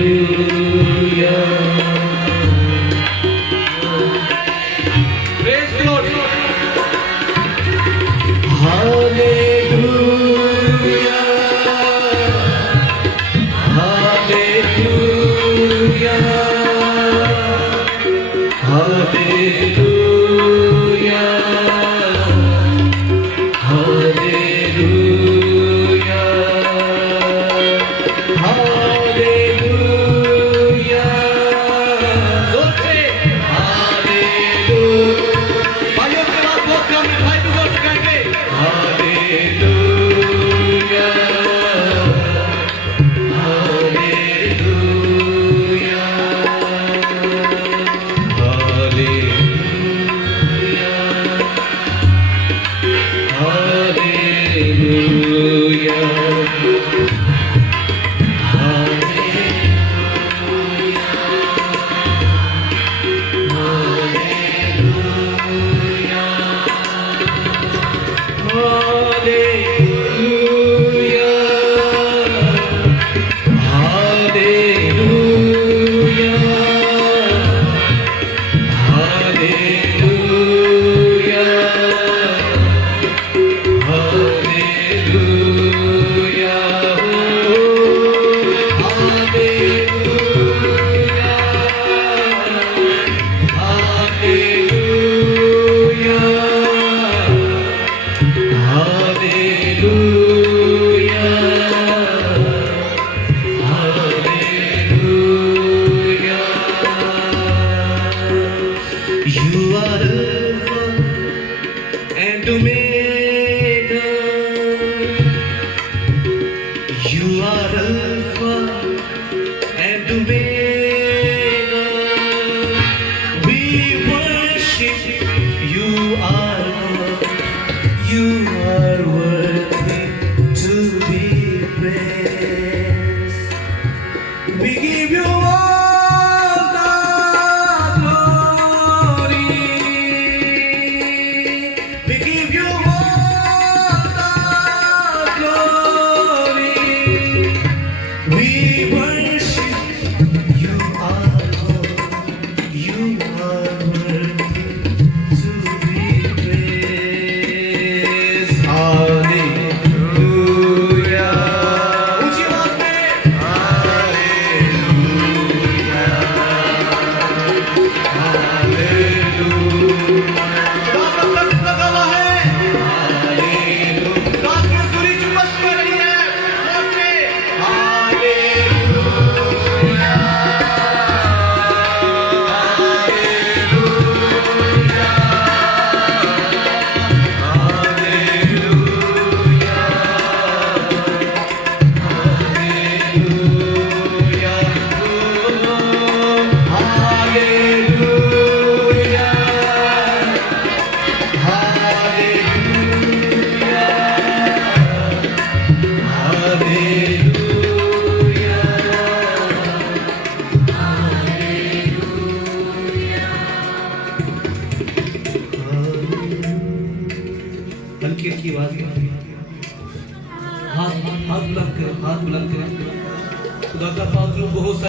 Hallelujah. Praise the Lord. Hallelujah. Hallelujah. Hallelujah. Hallelujah. Hallelujah. जोर से Hallelujah. भाइयों के बाद बहुत कम है, भाई भी जोर से कहेंगे Hallelujah. Hallelujah. You are Alpha and Omega. You are Alpha and Omega. We worship you, our Lord. You are worthy to be praised. We give you all the glory. We give you all the glory. We worship you, our Lord. You are worthy to be praised. Hallelujah. ऊंची आवाज में हल्की हल्की आवाज में हाथ बुलंद करें, हाथ बुलंद करें। खुदा का पाक लोग बहुत